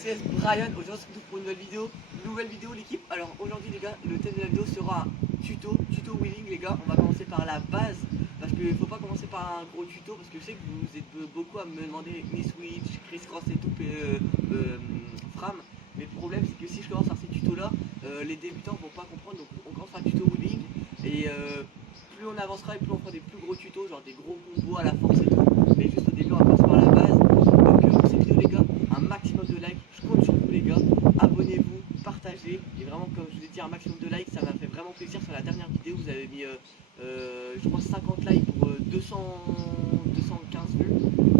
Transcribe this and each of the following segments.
c'est Brian, aujourd'hui on se retrouve pour une nouvelle vidéo l'équipe. Alors aujourd'hui les gars, le thème de la vidéo sera tuto wheeling les gars. On va commencer par la base, parce qu'il ne faut pas commencer par un gros tuto, parce que je sais que vous êtes beaucoup à me demander Switch, Chris Cross et tout, Fram. Mais le problème c'est que si je commence par ces tutos là, les débutants vont pas comprendre, donc on commence par tuto wheeling. Et plus on avancera et plus on fera des plus gros tutos, genre des gros combos à la force et tout. Mais juste au début on va commencer par la base. Donc pour cette vidéo les gars, un maximum de likes, je compte sur vous les gars, abonnez-vous, partagez, et vraiment comme je vous ai dit un maximum de likes, ça m'a fait vraiment plaisir. Sur la dernière vidéo vous avez mis je crois 50 likes pour 215 vues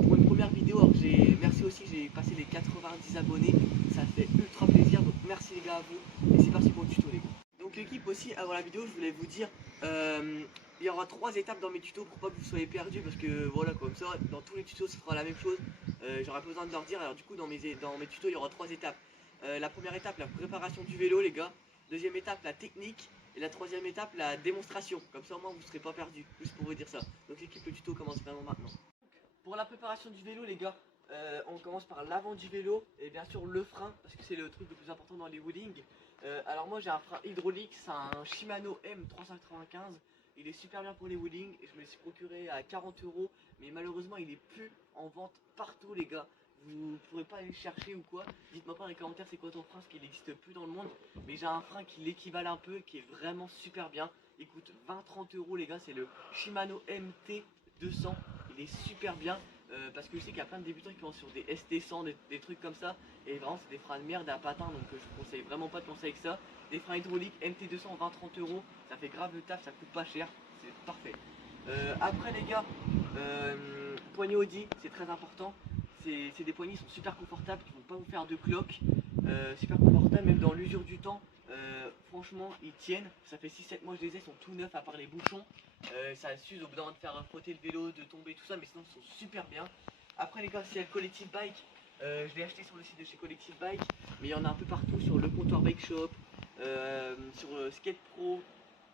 pour une première vidéo. Alors merci aussi, j'ai passé les 90 abonnés, ça fait ultra plaisir, donc merci les gars à vous, et c'est parti pour le tuto les gars. Donc l'équipe aussi, avant la vidéo je voulais vous dire, il y aura 3 étapes dans mes tutos pour pas que vous soyez perdus, parce que voilà, comme ça dans tous les tutos ce sera la même chose. J'aurai pas besoin de leur dire. Alors du coup dans mes tutos il y aura 3 étapes. La première étape, la préparation du vélo les gars. Deuxième étape, la technique. Et la troisième étape, la démonstration. Comme ça au moins vous serez pas perdus, juste pour vous dire ça. Donc l'équipe, le tuto commence vraiment maintenant. Pour la préparation du vélo les gars, on commence par l'avant du vélo et bien sûr le frein, parce que c'est le truc le plus important dans les wheelings. Alors moi j'ai un frein hydraulique, c'est un Shimano M395. Il est super bien pour les wheelings et je me l'ai procuré à 40 €, mais malheureusement il est plus en vente partout les gars. Vous pourrez pas aller le chercher ou quoi. Dites-moi pas dans les commentaires c'est quoi ton frein, parce qu'il n'existe plus dans le monde. Mais j'ai un frein qui l'équivale un peu, qui est vraiment super bien. Il coûte 20-30 € les gars, c'est le Shimano MT200. Il est super bien. Parce que je sais qu'il y a plein de débutants qui vont sur des ST100, des trucs comme ça, et vraiment c'est des freins de merde à patin, donc je vous conseille vraiment pas de commencer avec ça. Des freins hydrauliques MT200 20-30 €, ça fait grave le taf, ça coûte pas cher, c'est parfait. Après les gars, poignée Audi, c'est très important. C'est des poignées qui sont super confortables, qui vont pas vous faire de cloque, super confortables même dans l'usure du temps. Franchement ils tiennent, ça fait 6-7 mois que je les ai, ils sont tout neufs à part les bouchons. Ça s'use au bout d'un moment de faire frotter le vélo, de tomber, tout ça, mais sinon ils sont super bien. Après les gars, c'est le Collective Bike. Je l'ai acheté sur le site de chez Collective Bike, mais il y en a un peu partout sur le comptoir Bike Shop, sur Skate Pro,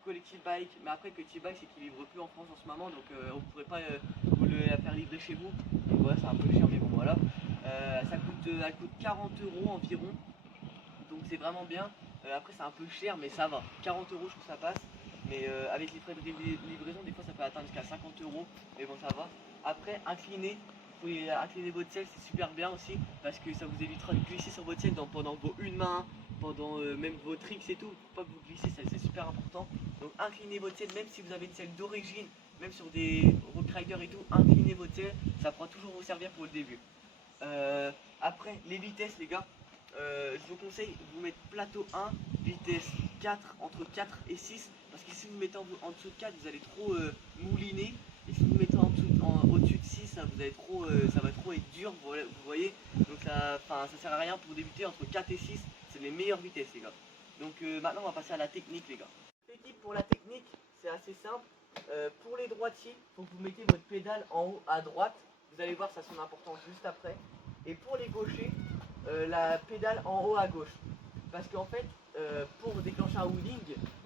Collective Bike. Mais après Collective Bike c'est qu'il livre plus en France en ce moment, donc vous ne pourrez pas vous la faire livrer chez vous. Donc voilà, c'est un peu cher, mais bon voilà. Elle coûte 40 € environ, donc c'est vraiment bien. Après c'est un peu cher, mais ça va. 40 € je trouve que ça passe. Mais avec les frais de livraison, des fois ça peut atteindre jusqu'à 50 €. Mais bon, ça va. Après, incliner. Vous pouvez incliner votre selle, c'est super bien aussi. Parce que ça vous évitera de glisser sur votre selle pendant vos une main, pendant même vos tricks et tout. Pour pas que vous glissez, c'est super important. Donc inclinez votre selle, même si vous avez une selle d'origine, même sur des rock riders et tout, inclinez votre selle. Ça pourra toujours vous servir pour le début. Après, les vitesses, les gars. Je vous conseille de vous mettre plateau 1, vitesse 4, entre 4 et 6, parce que si vous mettez en dessous de 4 vous allez trop mouliner, et si vous mettez au-dessus de 6 ça va trop être dur, vous voyez, donc ça sert à rien pour débuter. Entre 4 et 6 c'est les meilleures vitesses les gars. Donc maintenant on va passer à la technique les gars. L'équipe, pour la technique c'est assez simple. Pour les droitiers, il faut que vous mettez votre pédale en haut à droite, vous allez voir ça a son importance juste après. Et pour les gauchers, la pédale en haut à gauche, parce qu'en fait pour déclencher un wheeling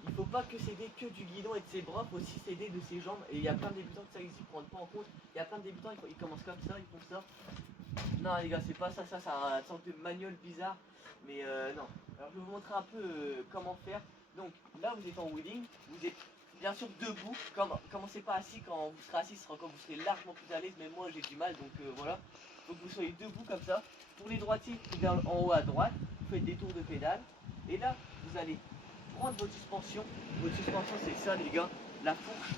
il faut pas que s'aider que du guidon et de ses bras, il faut aussi s'aider de ses jambes. Et il y a plein de débutants que ça ils ne prennent pas en compte. Il y a plein de débutants ils commencent comme ça, ils font ça. Non les gars, c'est pas ça, ça a une sorte de manuel bizarre, mais non. Alors je vais vous montrer un peu comment faire. Donc là vous êtes en wheeling, vous êtes bien sûr debout, commencez pas assis. Quand vous serez assis, quand vous serez largement plus à l'aise, mais moi j'ai du mal, donc voilà. Donc vous soyez debout comme ça. Pour les droitiers, pédale en haut à droite, vous faites des tours de pédale. Et là, vous allez prendre votre suspension. Votre suspension, c'est ça les gars, la fourche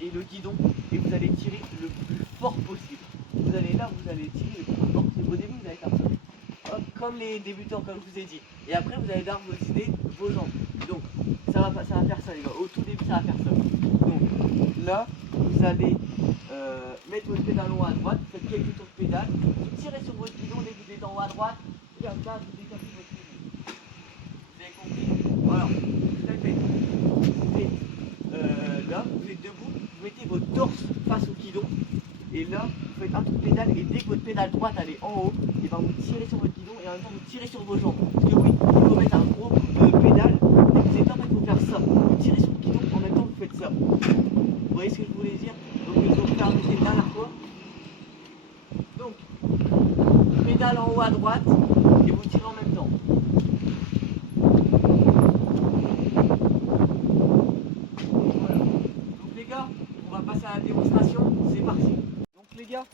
et le guidon. Et vous allez tirer le plus fort possible. Vous allez tirer le plus fort possible. Au début, vous allez faire ça. Hop, comme les débutants, comme je vous ai dit. Et après, vous allez décider vos jambes. Donc, ça va faire ça les gars. Au tout début, ça va faire ça. Donc, là, vous allez mettre votre pédale en haut à droite, vous faites quelques tours de pédale, vous tirez sur votre guidon dès que vous êtes en haut à droite, et comme ça, vous décapez votre guidon. Vous avez compris? Voilà, tout à fait. Vous faites, là, vous êtes debout, vous mettez votre torse face au guidon, et là, vous faites un tour de pédale, et dès que votre pédale droite elle est en haut, et ben vous tirez sur votre guidon, et en même temps vous tirez sur vos jambes. Parce que oui, il faut mettre un gros coup de pédale, et vous êtes en fait, il faut faire ça. Vous tirez sur le guidon, en même temps vous faites ça. Vous voyez ce que je voulais dire? Donc je vais vous faire une dernière fois. Donc, pédale en haut à droite, et vous tirer en même temps. Voilà. Donc les gars, on va passer à la démonstration, c'est parti. Donc les gars,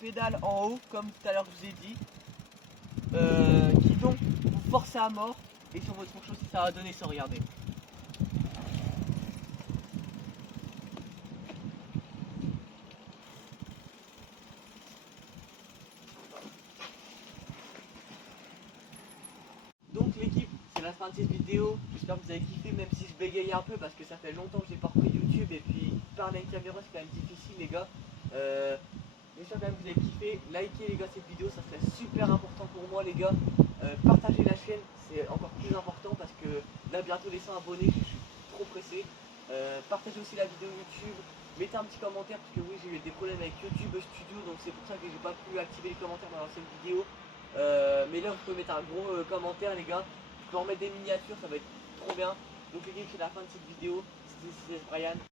pédale en haut, comme tout à l'heure je vous ai dit. Guidon, vous forcez à mort, et sur votre fourche aussi ça va donner ça, regardez. Donc l'équipe, c'est la fin de cette vidéo, j'espère que vous avez kiffé même si je bégaye un peu parce que ça fait longtemps que j'ai pas repris YouTube et puis parler à une caméra c'est quand même difficile les gars. J'espère quand même que vous avez kiffé, likez les gars cette vidéo, ça serait super important pour moi les gars. Partagez la chaîne, c'est encore plus important parce que là bientôt les 100 abonnés, je suis trop pressé. Partagez aussi la vidéo YouTube, mettez un petit commentaire parce que oui j'ai eu des problèmes avec YouTube Studio donc c'est pour ça que j'ai pas pu activer les commentaires dans l'ancienne vidéo. Mais là vous pouvez mettre un gros commentaire les gars, je peux en mettre des miniatures, ça va être trop bien. Donc les gars c'est la fin de cette vidéo, c'était Brian.